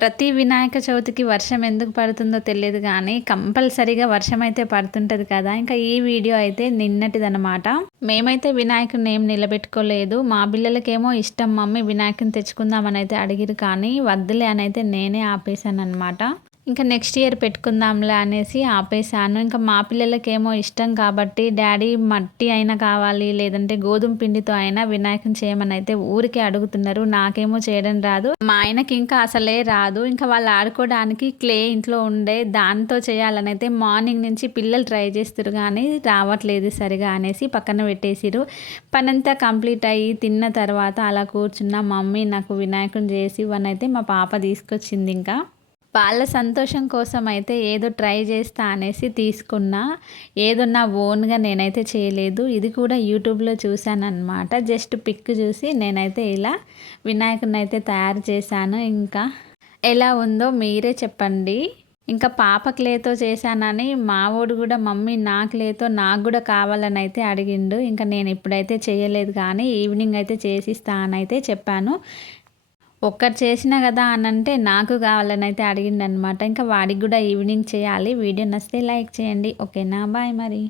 ప్రతి వినాయక చవితికి వర్షం ఎందుకు పడుతుందో తెలియదు కానీ కంపల్సరీగా వర్షం అయితే పడుతుంటది కదా. ఇంకా ఈ వీడియో అయితే నిన్నటిదనమాట. మేమైతే వినాయకుడిని ఏం నిలబెట్టుకోలేదు. మా పిల్లలకేమో ఇష్టం, మమ్మీ వినాయకుని తెచ్చుకుందామని అయితే అడిగిరు కానీ వద్దులే అని అయితే నేనే ఆపేసాను అనమాట. ఇంకా నెక్స్ట్ ఇయర్ పెట్టుకుందాంలే అనేసి ఆపేసాను. ఇంకా మా పిల్లలకేమో ఇష్టం కాబట్టి డాడీ మట్టి అయినా కావాలి, లేదంటే గోధుమ పిండితో అయినా వినాయకుని చేయమని అయితే ఊరికే అడుగుతున్నారు. నాకేమో చేయడం రాదు, మా ఆయనకి ఇంకా అసలే రాదు. ఇంకా వాళ్ళు ఆడుకోవడానికి క్లే ఇంట్లో ఉండే దాంతో చేయాలని అయితే మార్నింగ్ నుంచి పిల్లలు ట్రై చేస్తారు కానీ రావట్లేదు సరిగా అనేసి పక్కన పెట్టేసిరు. పనంతా కంప్లీట్ అయ్యి తిన్న తర్వాత అలా కూర్చున్న మమ్మీ నాకు వినాయకుని చేసి ఇవన్నీ అయితే మా పాప తీసుకొచ్చింది. ఇంకా వాళ్ళ సంతోషం కోసం అయితే ఏదో ట్రై చేస్తా అనేసి తీసుకున్నా. ఏదో నా ఓన్గా నేనైతే చేయలేదు. ఇది కూడా యూట్యూబ్లో చూశానన్నమాట. జస్ట్ పిక్ చూసి నేనైతే ఇలా వినాయకుడిని అయితే తయారు చేశాను. ఇంకా ఎలా ఉందో మీరే చెప్పండి. ఇంకా పాప క్లేతో చేశానని మా వాడు కూడా మమ్మీ నా క్లేతో నాకు కూడా కావాలని అయితే అడిగిండు. ఇంకా నేను ఇప్పుడైతే చేయలేదు కానీ ఈవినింగ్ అయితే చేసిస్తా అని అయితే చెప్పాను. ఒక్కటి చేసినా కదా అని అంటే నాకు కావాలని అయితే అడిగిండు అనమాట. ఇంకా వాడికి కూడా ఈవినింగ్ చేయాలి. వీడియో నచ్చితే లైక్ చేయండి. ఓకేనా, బాయ్ మరి.